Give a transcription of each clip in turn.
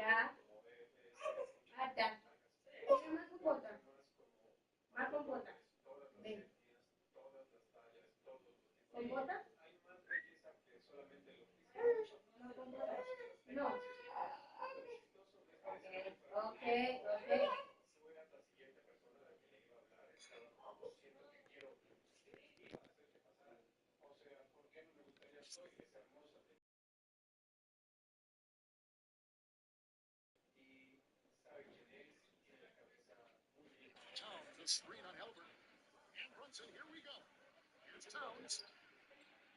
Ya. Hasta. Más compota. Más compota. Ven. ¿Compota? No compota. No. Ok, ok. The screen on Albert. And Brunson, here we go. Here's Towns.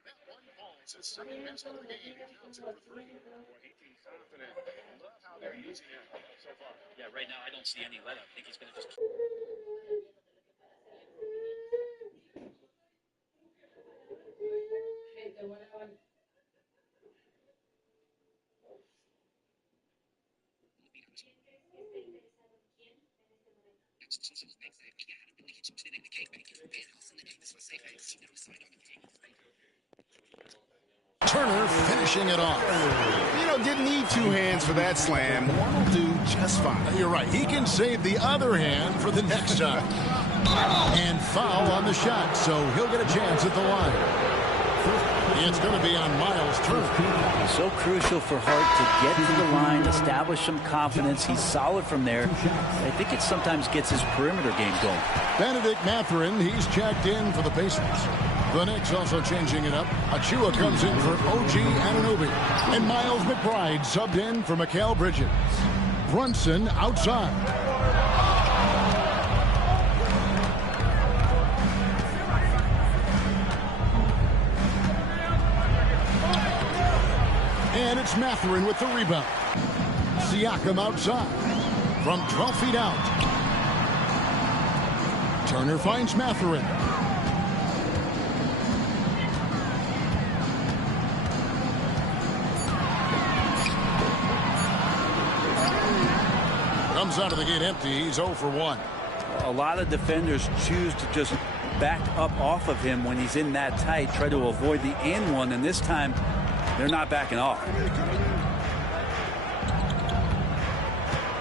That one falls. His second best of the game. Towns in for three. Boy, he seems confident. Love how they're using him so far. Yeah, right now I don't see any let up. I think he's going to just. Turner finishing it off. You know, didn't need two hands for that slam. One will do just fine. You're right. He can save the other hand for the next shot. And foul on the shot, so he'll get a chance at the line. It's going to be on Miles Turner. So crucial for Hart to get to the line, establish some confidence. He's solid from there. I think it sometimes gets his perimeter game going. Benedict Mathurin, he's checked in for the Pacers. The Knicks also changing it up. Achua comes in for OG Anunoby. And Miles McBride subbed in for Mikal Bridges. Brunson outside. And it's Mathurin with the rebound. Siakam outside from 12 feet out. Turner finds Mathurin. Comes out of the gate empty. He's 0 for 1. A lot of defenders choose to just back up off of him when he's in that tight, try to avoid the and one, and this time they're not backing off.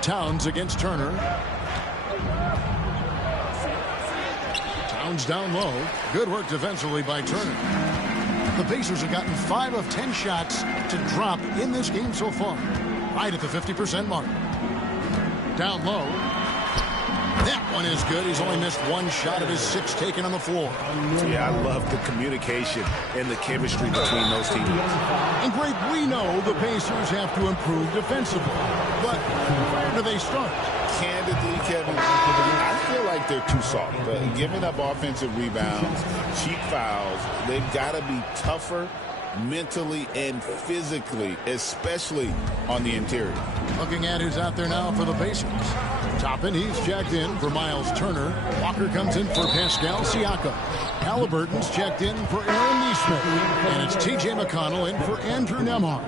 Towns against Turner. Towns down low. Good work defensively by Turner. The Pacers have gotten 5 of 10 shots to drop in this game so far. Right at the 50% mark. Down low. That one is good. He's only missed 1 shot of his 6 taken on the floor. Yeah, I love the communication and the chemistry between those teams. And great, we know the Pacers have to improve defensively. But where do they start? Candidly, Kevin, I feel like they're too soft. Giving up offensive rebounds, cheap fouls, they've got to be tougher mentally and physically, especially on the interior. Looking at who's out there now for the Pacers. Toppin, he's checked in for Miles Turner. Walker comes in for Pascal Siakam. Halliburton's checked in for Aaron Nesmith. And it's T.J. McConnell in for Andrew Nembhard.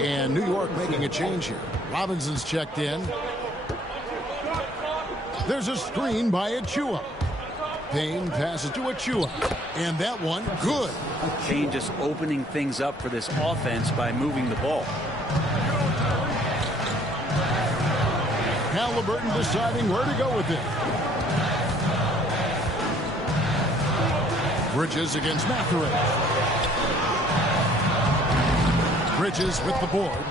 And New York making a change here. Robinson's checked in. There's a screen by Achua. Payne passes to Achua. And that one, good. Payne just opening things up for this offense by moving the ball. Halliburton deciding where to go with it. Bridges against Mathurin. Bridges with the board.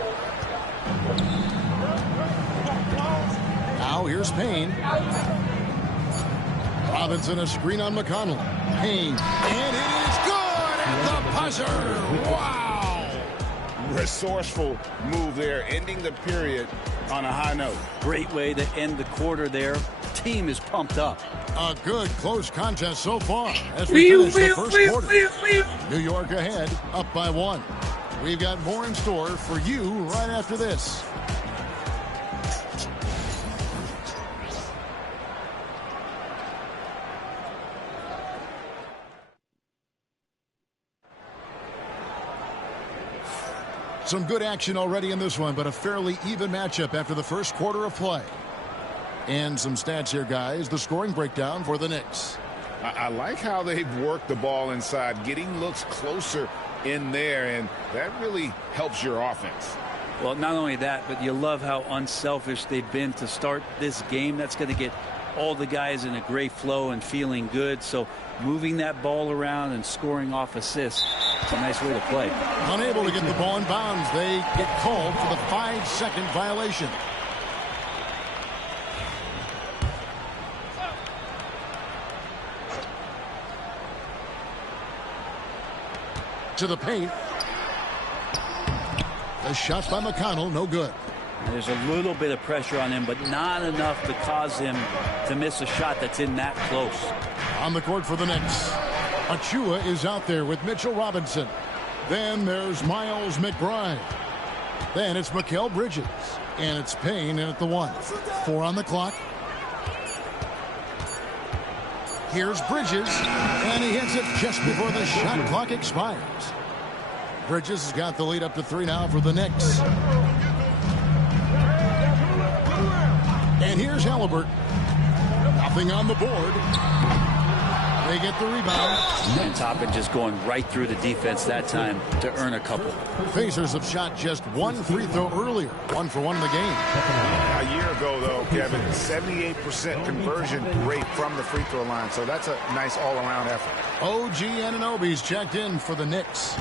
Now here's Payne. Robinson a screen on McConnell. Payne. And it is good at the buzzer. Wow. Resourceful move there, ending the period on a high note. Great way to end the quarter there. Team is pumped up. A good close contest so far as we finish the first quarter. New York ahead, up by 1. We've got more in store for you right after this. Some good action already in this one, but a fairly even matchup after the first quarter of play. And some stats here, guys. The scoring breakdown for the Knicks. I like how they've worked the ball inside, getting looks closer in there, and that really helps your offense. Well, not only that, but you love how unselfish they've been to start this game. That's going to get all the guys in a great flow and feeling good. So moving that ball around and scoring off assists, it's a nice way to play. Unable to get the ball in bounds. They get called for the 5-second violation. To the paint. The shot by McConnell, no good. There's a little bit of pressure on him, but not enough to cause him to miss a shot that's in that close. On the court for the Knicks, Achua is out there with Mitchell Robinson. Then there's Miles McBride. Then it's Mikal Bridges. And it's Payne in at the 1. 4 on the clock. Here's Bridges. And he hits it just before the shot clock expires. Bridges has got the lead up to 3 now for the Knicks. And here's Halliburton. Nothing on the board. They get the rebound. And Toppin just going right through the defense that time to earn a couple. Pacers have shot just 1 free throw earlier. 1 for 1 in the game. A year ago, though, Kevin, 78% conversion rate from the free throw line. So that's a nice all-around effort. OG Anunoby's checked in for the Knicks.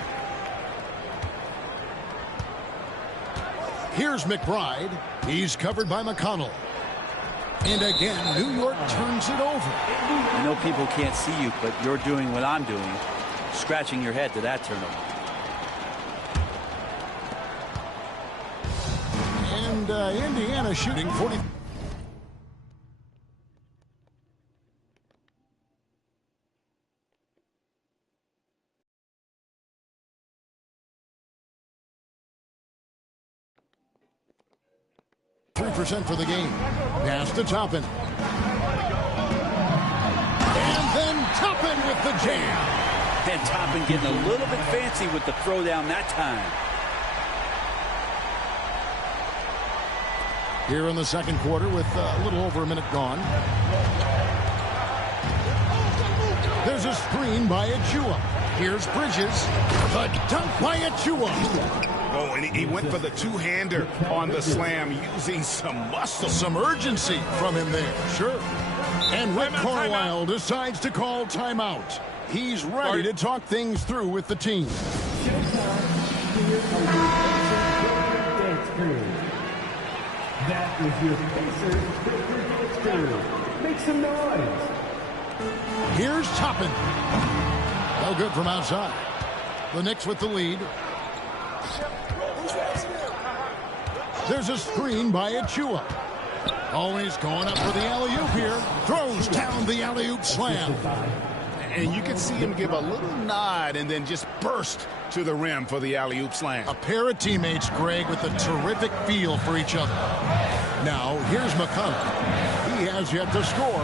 Here's McBride. He's covered by McConnell. And again, New York turns it over. I know people can't see you, but you're doing what I'm doing, scratching your head to that turnover. And Indiana shooting 40. % for the game. Pass to Toppin. And then Toppin with the jam. And Toppin getting a little bit fancy with the throwdown that time. Here in the second quarter with a little over a minute gone. There's a screen by Achua. Here's Bridges. The dunk by Achua. Oh, and he went for the two-hander on the slam, using some muscle. Some urgency from him there, sure. And Rick Carlisle decides to call timeout. He's ready to talk things through with the team. That is your Pacers crew. Make some noise. Here's Toppin. No good from outside. The Knicks with the lead. There's a screen by Achua. Always going up for the alley-oop here. Throws down the alley-oop slam. And you can see him give a little nod and then just burst to the rim for the alley-oop slam. A pair of teammates, Greg, with a terrific feel for each other. Now, here's McConnell. He has yet to score.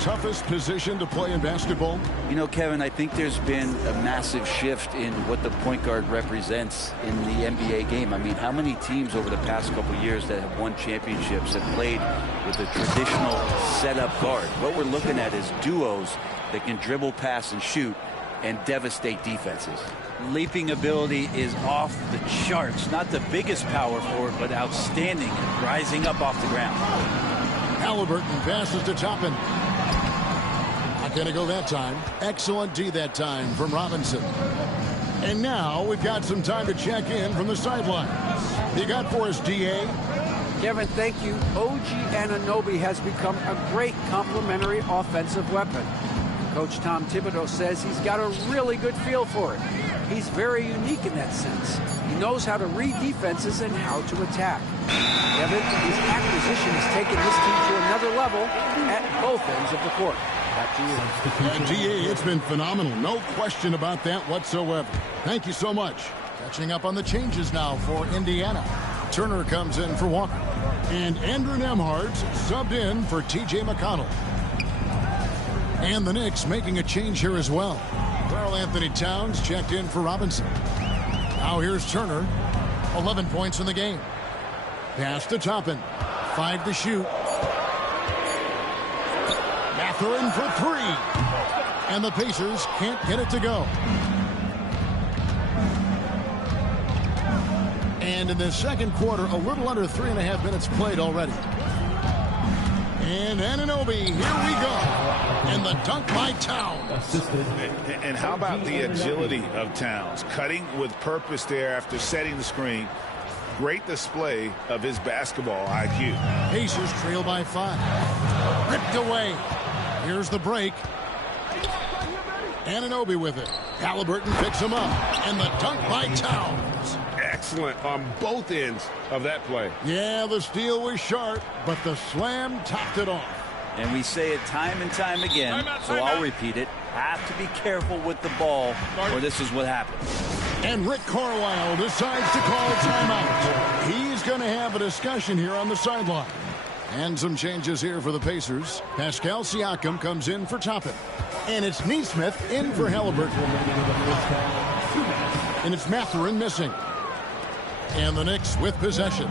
Toughest position to play in basketball? You know, Kevin, I think there's been a massive shift in what the point guard represents in the NBA game. I mean, how many teams over the past couple of years that have won championships have played with a traditional setup guard? What we're looking at is duos that can dribble, pass, and shoot and devastate defenses. Leaping ability is off the charts. Not the biggest power forward, but outstanding and rising up off the ground. Halliburton passes to Toppin. Not going to go that time. Excellent D that time from Robinson. And now we've got some time to check in from the sidelines. You got for us, D.A.? Kevin, thank you. OG Anunoby has become a great complementary offensive weapon. Coach Tom Thibodeau says he's got a really good feel for it. He's very unique in that sense. He knows how to read defenses and how to attack. Kevin, his acquisition has taken this team to another level at both ends of the court. Back to you. And D.A., it's been phenomenal. No question about that whatsoever. Thank you so much. Catching up on the changes now for Indiana. Turner comes in for Walker. And Andrew Nembhard subbed in for T.J. McConnell. And the Knicks making a change here as well. Karl Anthony Towns checked in for Robinson. Now here's Turner. 11 points in the game. Pass to Toppin. 5 to shoot. Mathurin for 3. And the Pacers can't get it to go. And in the second quarter, a little under 3.5 minutes played already. And Anunoby, here we go. And the dunk by Towns. And how about the agility of Towns? Cutting with purpose there after setting the screen. Great display of his basketball IQ. Pacers trail by 5. Ripped away. Here's the break. Anunoby with it. Halliburton picks him up. And the dunk by Towns. Excellent on both ends of that play. Yeah, the steal was sharp, but the slam topped it off. And we say it time and time again, so I'll repeat it. Have to be careful with the ball, or this is what happens. And Rick Carlisle decides to call timeout. He's going to have a discussion here on the sideline. And some changes here for the Pacers. Pascal Siakam comes in for Toppin. And it's Neesmith in for Halliburton. And it's Mathurin missing. And the Knicks with possession.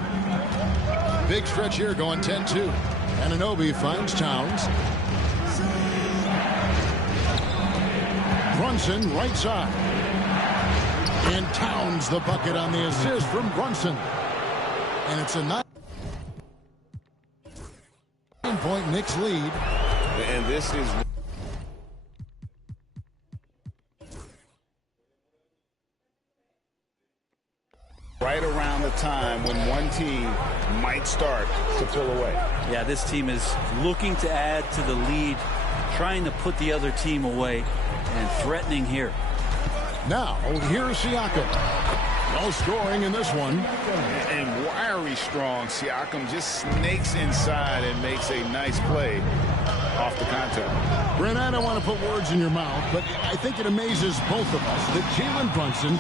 Big stretch here going 10-2. Anunoby finds Towns. Brunson right side. And Towns the bucket on the assist from Brunson. And it's a 9-point Knicks lead. And this is right around the time when one team might start to pull away. Yeah, this team is looking to add to the lead, trying to put the other team away, and threatening here. Now, here's Siakam. No scoring in this one. And wiry strong, Siakam just snakes inside and makes a nice play off the contact. Brent, I don't want to put words in your mouth, but I think it amazes both of us that Jalen Brunson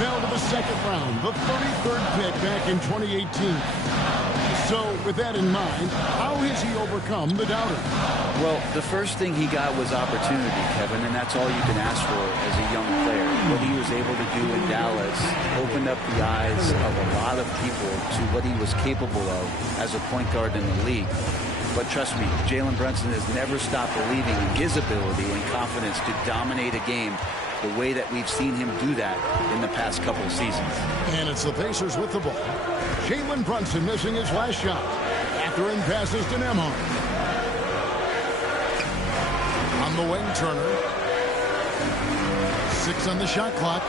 fell to the second round, the 33rd pick back in 2018. So, with that in mind, how has he overcome the doubters? Well, the first thing he got was opportunity, Kevin, and that's all you can ask for as a young player. What he was able to do in Dallas opened up the eyes of a lot of people to what he was capable of as a point guard in the league. But trust me, Jalen Brunson has never stopped believing in his ability and confidence to dominate a game the way that we've seen him do that in the past couple of seasons. And it's the Pacers with the ball. Jalen Brunson missing his last shot. Mathurin passes to Nembhard. On the wing, Turner. 6 on the shot clock.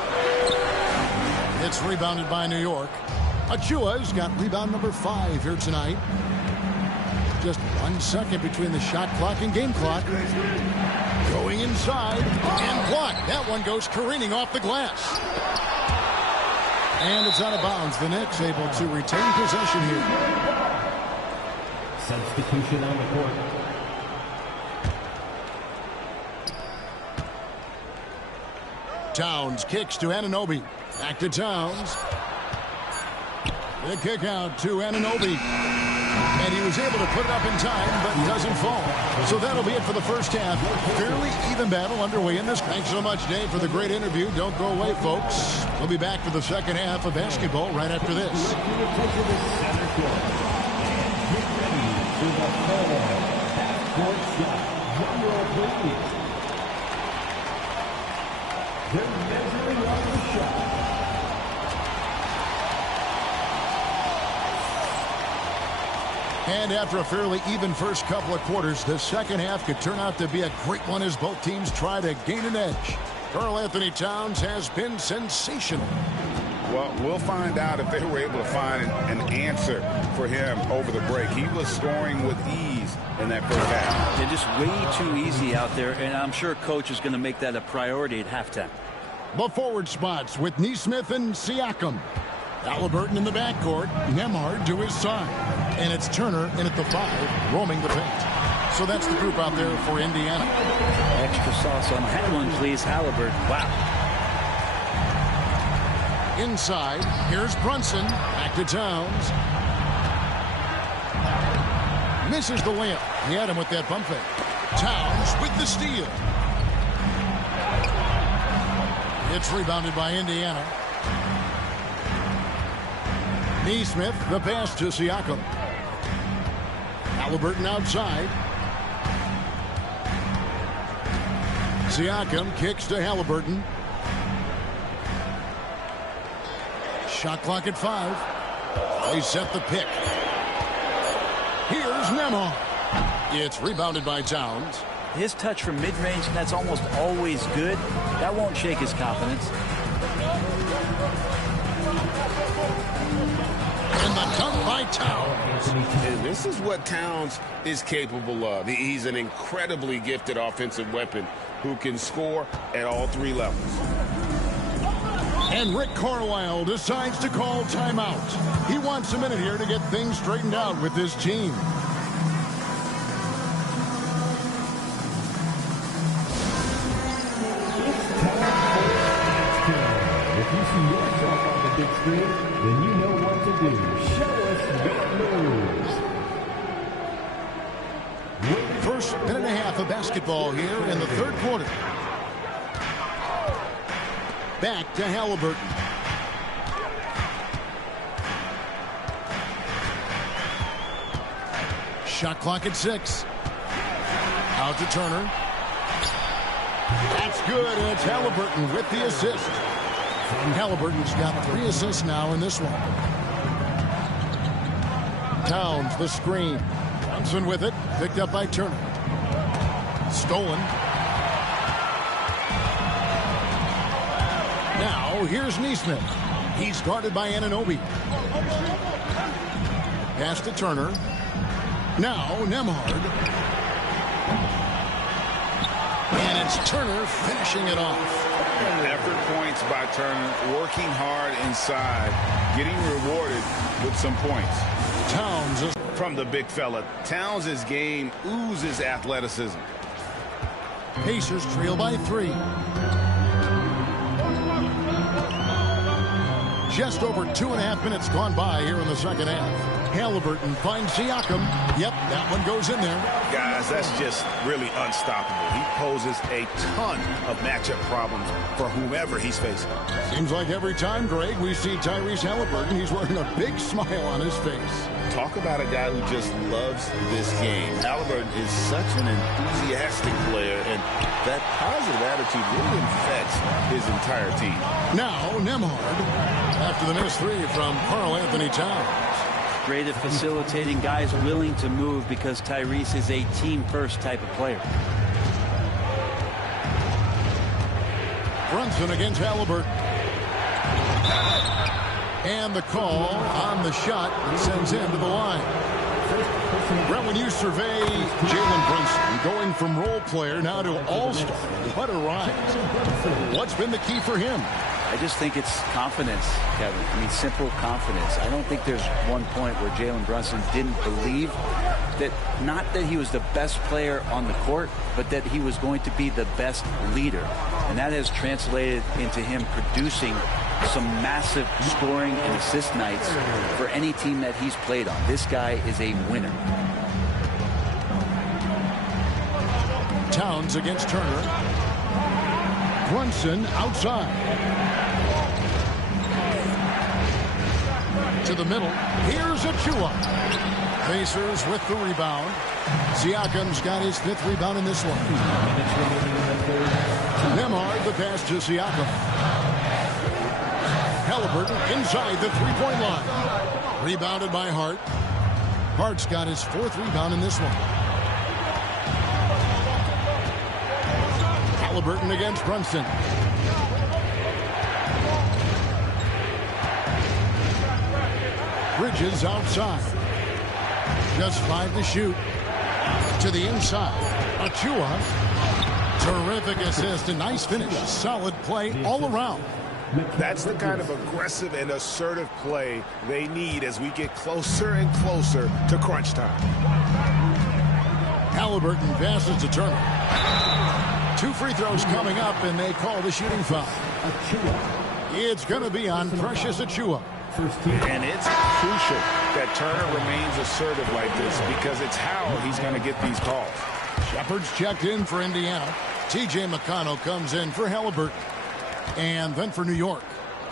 It's rebounded by New York. Achua's got rebound number 5 here tonight. Just 1 second between the shot clock and game clock. Going inside and blocked. That one goes careening off the glass. And it's out of bounds. The Knicks able to retain possession here. Substitution on the court. Towns kicks to Anunoby. Back to Towns. The kick out to Anunoby. And he was able to put it up in time, but doesn't fall. So that'll be it for the first half. Fairly even battle underway in this. Thanks so much, Dave, for the great interview. Don't go away, folks. We'll be back for the second half of basketball right after this. They're measuring on the shot. And after a fairly even first couple of quarters, the second half could turn out to be a great one as both teams try to gain an edge. Karl Anthony Towns has been sensational. Well, we'll find out if they were able to find an answer for him over the break. He was scoring with ease in that first half. They're just way too easy out there, and I'm sure Coach is going to make that a priority at halftime. The forward spots with Neesmith and Siakam. Halliburton in the backcourt, Nembhard to his side. And it's Turner in at the 5, roaming the paint. So that's the group out there for Indiana. Extra sauce on that one, please, Halliburton. Wow. Inside, here's Brunson. Back to Towns. Misses the layup. He had him with that bump fake. Towns with the steal. It's rebounded by Indiana. Neesmith, the pass to Siakam. Halliburton outside. Siakam kicks to Halliburton. Shot clock at 5. They set the pick. Here's Nembhard. It's rebounded by Towns. His touch from mid-range, that's almost always good. That won't shake his confidence. And the dunk by Towns. And this is what Towns is capable of. He's an incredibly gifted offensive weapon who can score at all three levels. And Rick Carlisle decides to call timeout. He wants a minute here to get things straightened out with his team. If you see yourself on the big screen, then you know what to do. Show us your moves. First minute and a half of basketball here in the third quarter. Back to Halliburton. Shot clock at 6. Out to Turner. That's good, and it's Halliburton with the assist. Halliburton's got 3 assists now in this one. Towns, the screen. Brunson with it, picked up by Turner. Stolen. Now, here's Nesmith. He's guarded by Anunoby. Pass to Turner. Now, Nembhard. And it's Turner finishing it off. Effort points by Turner, working hard inside, getting rewarded with some points. Towns is From the big fella, Towns' game oozes athleticism. Pacers trail by 3. Just over 2.5 minutes gone by here in the second half. Halliburton finds Siakam. Yep, that one goes in there. Guys, that's just really unstoppable. He poses a ton of matchup problems for whomever he's facing. Seems like every time, Greg, we see Tyrese Halliburton, he's wearing a big smile on his face. Talk about a guy who just loves this game. Halliburton is such an enthusiastic player, and that positive attitude really infects his entire team. Now, Nembhard, after the missed 3 from Karl-Anthony Towns. Great at facilitating guys willing to move because Tyrese is a team-first type of player. Brunson against Halliburton. And the call on the shot sends him to the line. Brett, when you survey Jalen Brunson going from role player now to all-star, what a rise. What's been the key for him? I just think it's confidence, Kevin. I mean, simple confidence. I don't think there's one point where Jalen Brunson didn't believe that, not that he was the best player on the court, but that he was going to be the best leader. And that has translated into him producing some massive scoring and assist nights for any team that he's played on. This guy is a winner. Towns against Turner. Brunson outside. To the middle. Here's Achua. Pacers with the rebound. Siakam's got his 5th rebound in this one. Nembhard, the pass to Siakam. Halliburton inside the three-point line. Rebounded by Hart. Hart's got his 4th rebound in this one. Halliburton against Brunson. Bridges outside. Just 5 to shoot. To the inside. Achua. Terrific assist. A nice finish. Solid play all around. That's the kind of aggressive and assertive play they need as we get closer and closer to crunch time. Halliburton passes to Turner. 2 free throws coming up, and they call the shooting foul. It's going to be on Precious Achua. And it's crucial that Turner remains assertive like this because it's how he's going to get these calls. Shepard's checked in for Indiana. T.J. McConnell comes in for Halliburton. And then for New York,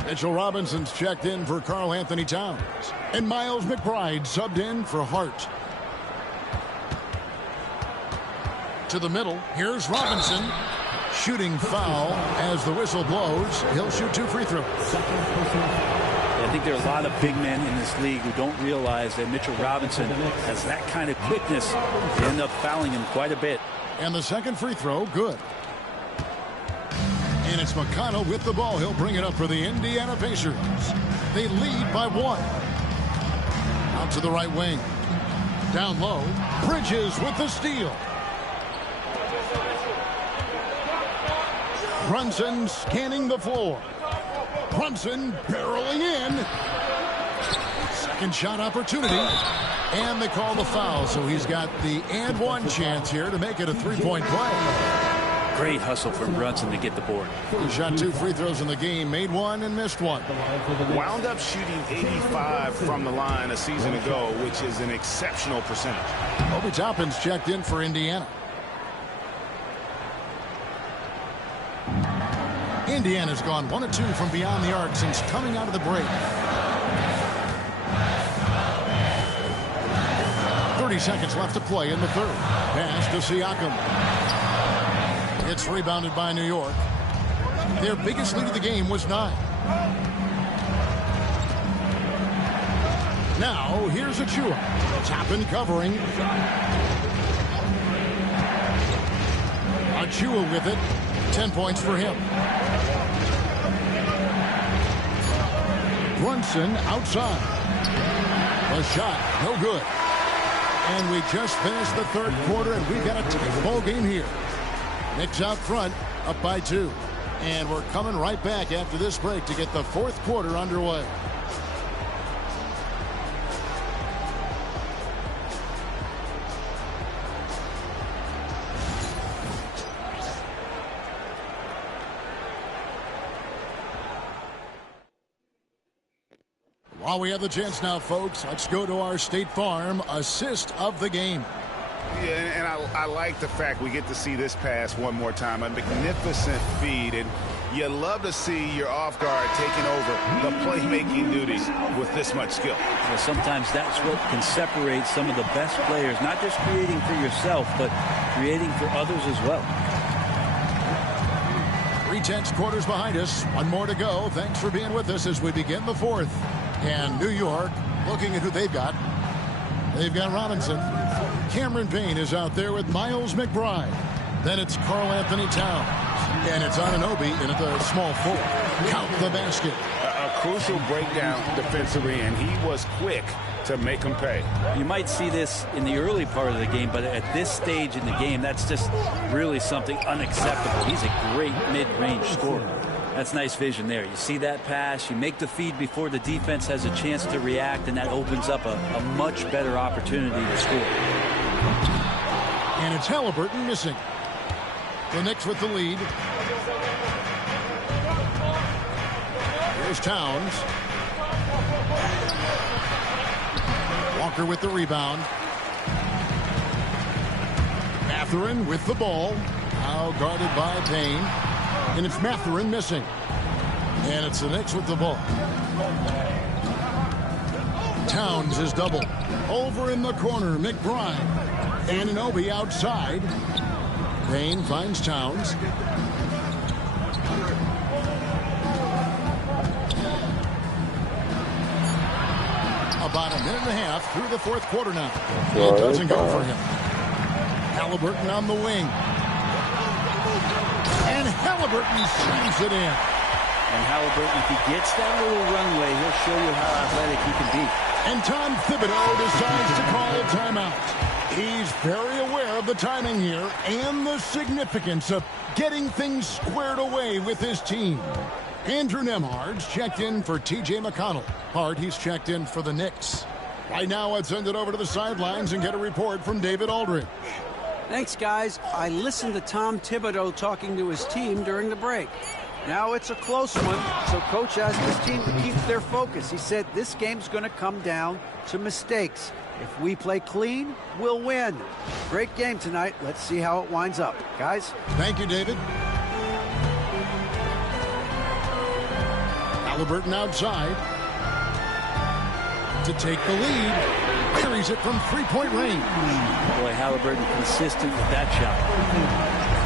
Mitchell Robinson's checked in for Karl-Anthony Towns. And Miles McBride subbed in for Hart. To the middle, here's Robinson. Shooting foul as the whistle blows. He'll shoot 2 free throws. And think there are a lot of big men in this league who don't realize that Mitchell Robinson has that kind of quickness. They end up fouling him quite a bit. And the second free throw, good. And it's McConnell with the ball. He'll bring it up for the Indiana Pacers. They lead by 1. Out to the right wing. Down low. Bridges with the steal. Brunson scanning the floor. Brunson barreling in. Second shot opportunity. And they call the foul, so he's got the and one chance here to make it a three-point play. Great hustle from Brunson to get the board. He shot 2 free throws in the game, made 1 and missed 1. Wound up shooting 85 from the line a season ago, which is an exceptional percentage. Obi Toppin's checked in for Indiana. Indiana's gone 1 of 2 from beyond the arc since coming out of the break. 30 seconds left to play in the third. Pass to Siakam. It's rebounded by New York. Their biggest lead of the game was 9. Now, here's Achua. Toppin covering. Achua with it. 10 points for him. Brunson outside. A shot, no good. And we just finished the third quarter, and we've got a tight ball game here. Knicks out front, up by 2. And we're coming right back after this break to get the fourth quarter underway. While we have the chance now, folks, let's go to our State Farm assist of the game. Yeah, and I like the fact we get to see this pass one more time. A magnificent feed, and you love to see your off guard taking over the playmaking duties with this much skill. Well, sometimes that's what can separate some of the best players, not just creating for yourself, but creating for others as well. 3/10 quarters behind us. 1 more to go. Thanks for being with us as we begin the fourth. And New York, looking at who they've got. They've got Robinson. Cameron Payne is out there with Miles McBride. Then it's Karl Anthony Towns. And it's Anunoby in at the small forward. Count the basket. A crucial breakdown defensively, and he was quick to make them pay. You might see this in the early part of the game, but at this stage in the game, that's just really something unacceptable. He's a great mid-range scorer. That's nice vision there. You see that pass, you make the feed before the defense has a chance to react, and that opens up a much better opportunity to score. And it's Halliburton missing. The Knicks with the lead. Here's Towns. Walker with the rebound. Mathurin with the ball. Now guarded by Payne. And it's Mathurin missing. And it's the Knicks with the ball. Towns is double. Over in the corner, McBride. Anunoby outside. Payne finds Towns. About a minute and a half through the fourth quarter now. It doesn't go for him. Halliburton on the wing. And Halliburton slams it in. And Halliburton, if he gets that little runway, he'll show you how athletic he can be. And Tom Thibodeau decides to call a timeout. He's very aware of the timing here and the significance of getting things squared away with his team. Andrew Nembhard's checked in for T.J. McConnell. Hart, he's checked in for the Knicks. Right now, let's send it over to the sidelines and get a report from David Aldridge. Thanks, guys. I listened to Tom Thibodeau talking to his team during the break. Now it's a close one, so Coach asked his team to keep their focus. He said this game's going to come down to mistakes. If we play clean, we'll win. Great game tonight. Let's see how it winds up. Guys? Thank you, David. Halliburton outside to take the lead. Carries it from three-point range. Boy, Halliburton consistent with that shot.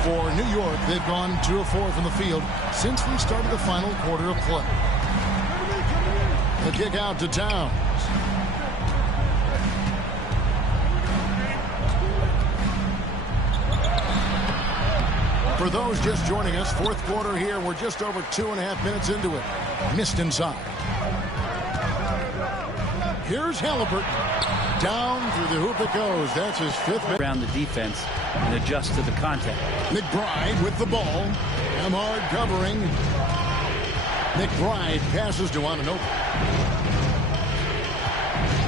For New York, they've gone 2 of 4 from the field since we started the final quarter of play. The kick out to Towns. For those just joining us, fourth quarter here. We're just over 2.5 minutes into it. Missed inside. Here's Halliburton. Down through the hoop it goes. That's his fifth. Around the defense and adjust to the contact. McBride with the ball. Amard covering. McBride passes to Anunoby.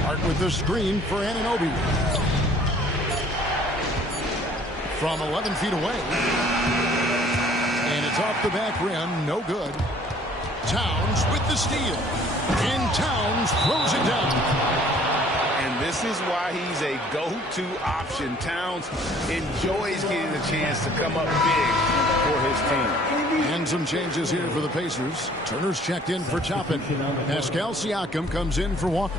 Hart with the screen for Anunoby. From 11 feet away. And it's off the back rim. No good. Towns with the steal. And Towns throws it down. And this is why he's a go-to option. Towns enjoys getting the chance to come up big for his team. And some changes here for the Pacers. Turner's checked in for Toppin. Pascal Siakam comes in for Walker.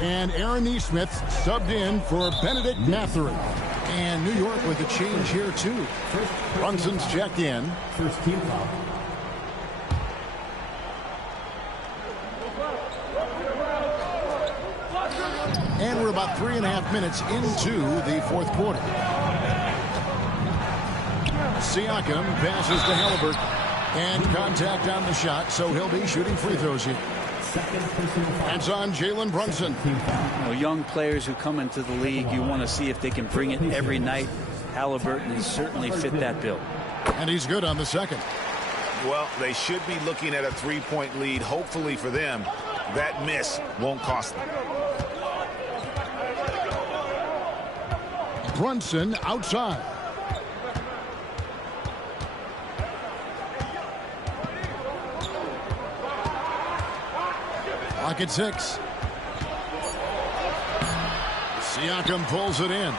And Aaron Nesmith subbed in for Benedict Mathurin. And New York with a change here, too. Brunson's checked in. First team foul. And we're about 3.5 minutes into the fourth quarter. Siakam passes to Halliburton. And contact on the shot, so he'll be shooting free throws here. That's on Jalen Brunson. Young players who come into the league, you want to see if they can bring it every night. Halliburton has certainly fit that bill. And he's good on the second. Well, they should be looking at a three-point lead. Hopefully for them, that miss won't cost them. Brunson outside. Clock at 6. Siakam pulls it in.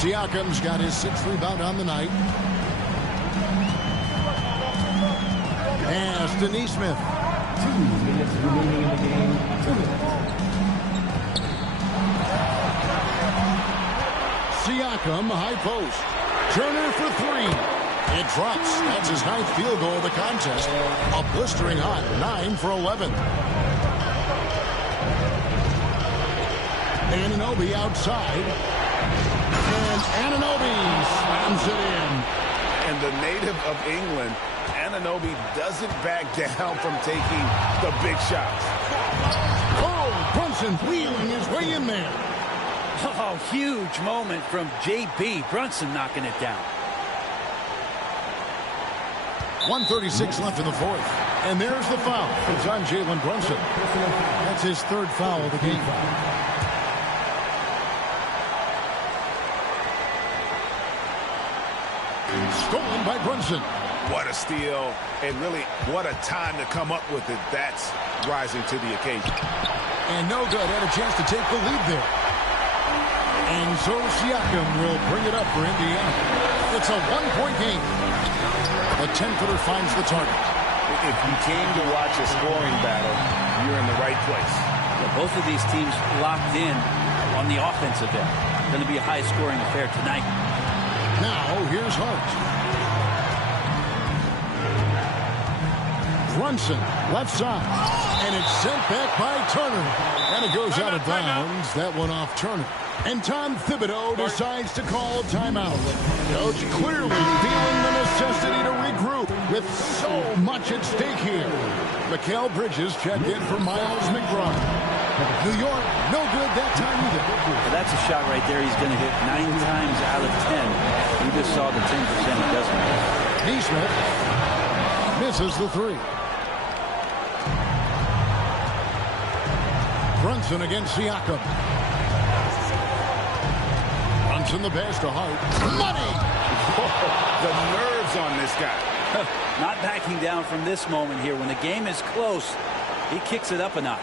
Siakam's got his 6th rebound on the night. Pass to Nesmith. 2 minutes remaining in the game. Siakam, high post. Turner for 3. It drops. That's his 9th field goal of the contest. A blistering hot 9 for 11. Anunoby outside. And Anunoby slams it in. And the native of England, Anunoby doesn't back down from taking the big shots. Oh, Brunson wheeling his way in there. Oh, huge moment from J.B. Brunson knocking it down. 1:36 left in the fourth. And there's the foul. It's on Jalen Brunson. That's his 3rd foul of the game. Stolen by Brunson. What a steal, and really what a time to come up with it. That's rising to the occasion. And no good. Had a chance to take the lead there. And so Siakam will bring it up for Indiana. It's a 1-point game. The 10-footer finds the target. If you came to watch a scoring battle, you're in the right place. Yeah, both of these teams locked in on the offensive end. Going to be a high-scoring affair tonight. Now, here's Hart. Brunson, left side. And it's sent back by Turner. And it goes out of bounds. That one off Turner. And Tom Thibodeau decides to call a timeout. Coach clearly feeling the necessity to regroup with so much at stake here. Mikal Bridges checked in for Miles McBride. New York, no good that time either. Well, that's a shot right there he's going to hit 9 times out of 10. You just saw the 10% he doesn't hit. Nesmith misses the 3. Brunson against Siakam. Brunson the pass to Hart. Money! The nerves on this guy. Not backing down from this moment here. When the game is close, he kicks it up a notch.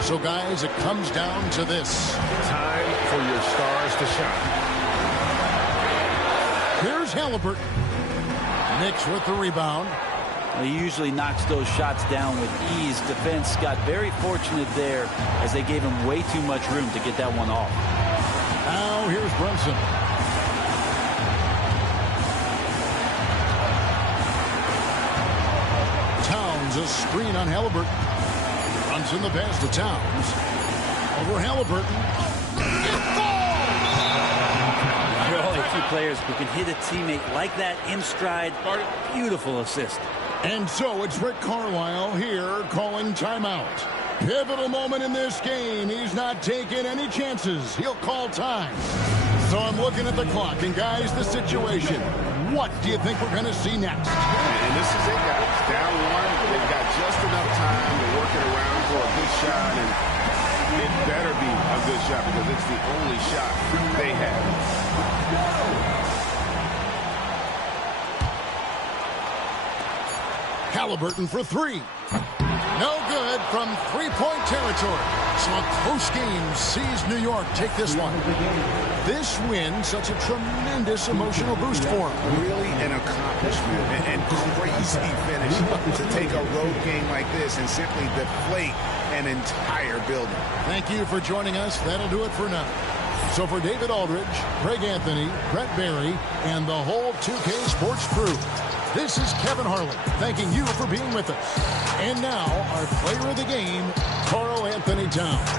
So, guys, it comes down to this. Time for your stars to shine. Here's Halliburton. Knicks with the rebound. Well, he usually knocks those shots down with ease. Defense got very fortunate there as they gave him way too much room to get that one off. Now here's Brunson. Towns a screen on Halliburton. Runs in the pass to Towns. Over Halliburton. It falls! There are only a few players who can hit a teammate like that in stride. Beautiful assist. And so it's Rick Carlisle here calling timeout. Pivotal moment in this game. He's not taking any chances. He'll call time. So I'm looking at the clock, and guys, the situation. What do you think we're going to see next? And this is it, guys. Down one, they've got just enough time to work it around for a good shot, and it better be a good shot because it's the only shot they have. Halliburton for three. No good from three-point territory. So a close game sees New York take this one. This win, such a tremendous emotional boost for them. Really an accomplishment and crazy finish to take a road game like this and simply deflate an entire building. Thank you for joining us. That'll do it for now. So for David Aldridge, Greg Anthony, Brett Barry, and the whole 2K Sports crew, this is Kevin Harlan thanking you for being with us. And now, our player of the game, Karl Anthony Towns.